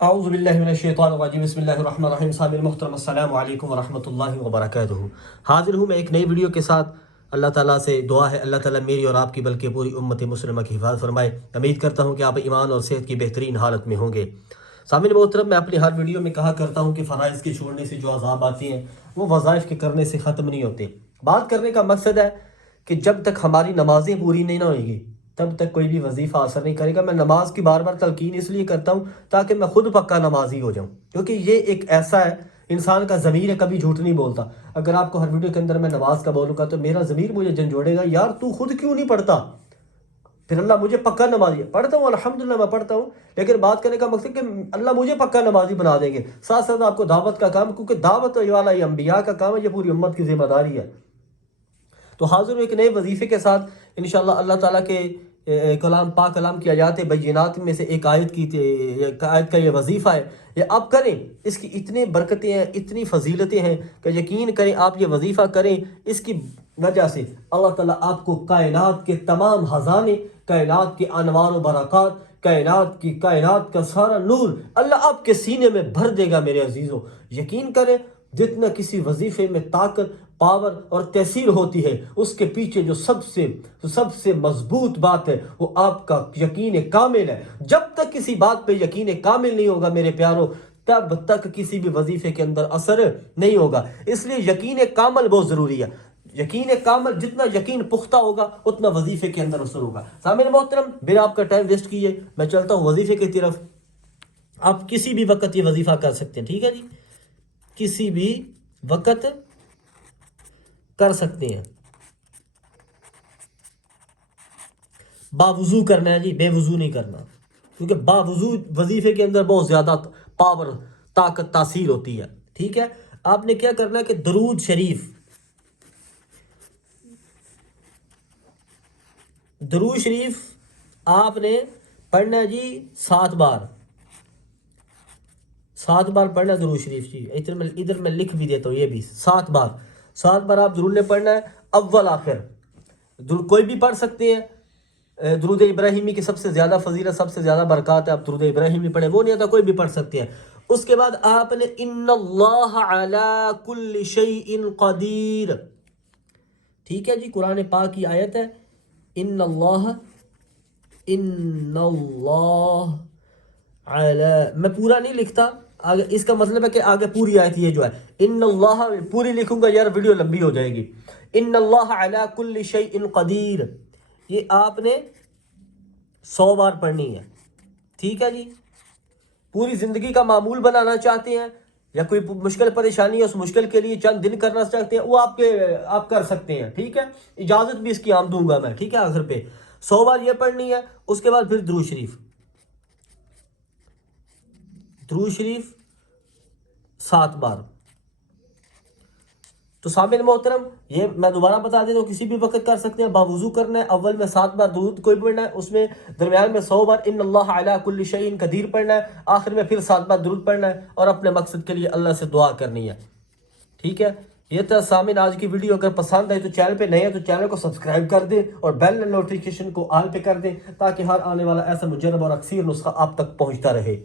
اعوذ باللہ من الشیطان الرجیم بسم اللہ الرحمن الرحیم سامعین محترم السلام علیکم ورحمۃ اللہ وبرکاتہ۔ حاضر ہوں میں ایک نئی ویڈیو کے ساتھ۔ اللہ تعالیٰ سے دعا ہے اللہ تعالیٰ میری اور آپ کی بلکہ پوری امت مسلمہ کی حفاظت فرمائے۔ امید کرتا ہوں کہ آپ ایمان اور صحت کی بہترین حالت میں ہوں گے۔ سامعین محترم، میں اپنی ہر ویڈیو میں کہا کرتا ہوں کہ فرائض کے چھوڑنے سے جو عذاب آتے ہیں وہ وظائف کے کرنے سے ختم نہیں ہوتے۔ بات کرنے کا مقصد ہے کہ جب تک ہماری نمازیں پوری نہیں نہ ہوئیں گی تب تک کوئی بھی وظیفہ اثر نہیں کرے گا۔ میں نماز کی بار بار تلقین اس لیے کرتا ہوں تاکہ میں خود پکا نمازی ہو جاؤں، کیونکہ یہ ایک ایسا ہے، انسان کا ضمیر ہے، کبھی جھوٹ نہیں بولتا۔ اگر آپ کو ہر ویڈیو کے اندر میں نماز کا بولوں گا تو میرا ضمیر مجھے جھنجھوڑے گا، یار تو خود کیوں نہیں پڑھتا؟ پھر اللہ مجھے پکا نمازی پڑھتا ہوں، الحمدللہ میں پڑھتا ہوں، لیکن بات کرنے کا مقصد کہ اللہ مجھے پکا نمازی بنا دیں گے۔ ساتھ ساتھ آپ کو دعوت کا کام، کیونکہ دعوت والا یہ انبیاء کا کام ہے، یہ پوری امت کی ذمہ داری ہے۔ تو حاضر ہوں ایک نئے وظیفے کے ساتھ انشاءاللہ۔ اللہ تعالیٰ کے کلام پاک کلام کی آیات بینات میں سے ایک آیت کا یہ وظیفہ ہے، یہ آپ کریں۔ اس کی اتنی برکتیں ہیں، اتنی فضیلتیں ہیں کہ یقین کریں آپ یہ وظیفہ کریں، اس کی وجہ سے اللہ تعالیٰ آپ کو کائنات کے تمام خزانے، کائنات کے انوار و برکات، کائنات کا سارا نور اللہ آپ کے سینے میں بھر دے گا۔ میرے عزیزوں، یقین کریں جتنا کسی وظیفے میں طاقت، پاور اور تاثیر ہوتی ہے، اس کے پیچھے جو سب سے مضبوط بات ہے وہ آپ کا یقین کامل ہے۔ جب تک کسی بات پہ یقین کامل نہیں ہوگا میرے پیاروں، تب تک کسی بھی وظیفے کے اندر اثر نہیں ہوگا۔ اس لیے یقین کامل بہت ضروری ہے۔ یقین کامل، جتنا یقین پختہ ہوگا اتنا وظیفے کے اندر اثر ہوگا۔ سامعین محترم، بنا آپ کا ٹائم ویسٹ کیے میں چلتا ہوں وظیفے کی طرف۔ آپ کسی بھی وقت یہ وظیفہ کر سکتے ہیں، ٹھیک ہے جی، کسی بھی وقت کر سکتے ہیں۔ باوضو کرنا ہے جی، بے وضو نہیں کرنا، کیونکہ باوضو وظیفے کے اندر بہت زیادہ پاور، طاقت، تاثیر ہوتی ہے۔ ٹھیک ہے، آپ نے کیا کرنا ہے کہ درود شریف آپ نے پڑھنا ہے جی 7 بار، 7 بار پڑھنا ہے درود شریف جی۔ ادھر میں لکھ بھی دیتا ہوں، یہ بھی 7 بار آپ ضرور نے پڑھنا ہے، اول آخر۔ کوئی بھی پڑھ سکتے ہیں۔ درود ابراہیمی کی سب سے زیادہ فضیلت، سب سے زیادہ برکات ہے، آپ درود ابراہیمی پڑھیں، وہ نہیں آتا کوئی بھی پڑھ سکتے ہیں۔ اس کے بعد آپ نے ان اللہ علی کل شیء قدیر، ٹھیک ہے جی، قرآن پاک کی آیت ہے، ان اللہ علی، میں پورا نہیں لکھتا، اس کا مطلب ہے کہ آگے پوری آیت یہ جو ہے ان اللہ، پوری لکھوں گا یار ویڈیو لمبی ہو جائے گی۔ ان اللہ علی کل شیء قدیر، یہ آپ نے 100 بار پڑھنی ہے، ٹھیک ہے جی۔ پوری زندگی کا معمول بنانا چاہتے ہیں یا کوئی مشکل پریشانی ہے، اس مشکل کے لیے چند دن کرنا چاہتے ہیں، وہ آپ کر سکتے ہیں، ٹھیک ہے۔ اجازت بھی اس کی عام دوں گا میں، ٹھیک ہے۔ آخر پہ 100 بار یہ پڑھنی ہے۔ اس کے بعد پھر درود شریف 7 بار۔ تو سامعین محترم، یہ میں دوبارہ بتا دیتا ہوں، کسی بھی وقت کر سکتے ہیں، باوضو کرنا ہے، اول میں 7 بار درود کوئی پڑھنا ہے، اس میں درمیان میں 100 بار ان اللہ علی کل شیء قدیر پڑھنا ہے، آخر میں پھر 7 بار درود پڑھنا ہے، اور اپنے مقصد کے لیے اللہ سے دعا کرنی ہے، ٹھیک ہے۔ یہ تھا سامعین آج کی ویڈیو۔ اگر پسند آئی تو چینل پہ نئے ہیں تو چینل کو سبسکرائب کر دیں اور بیل نوٹیفیکیشن کو آل پہ کر دیں، تاکہ ہر آنے والا ایسا مجرب اور اکثیر نسخہ آپ تک پہنچتا رہے۔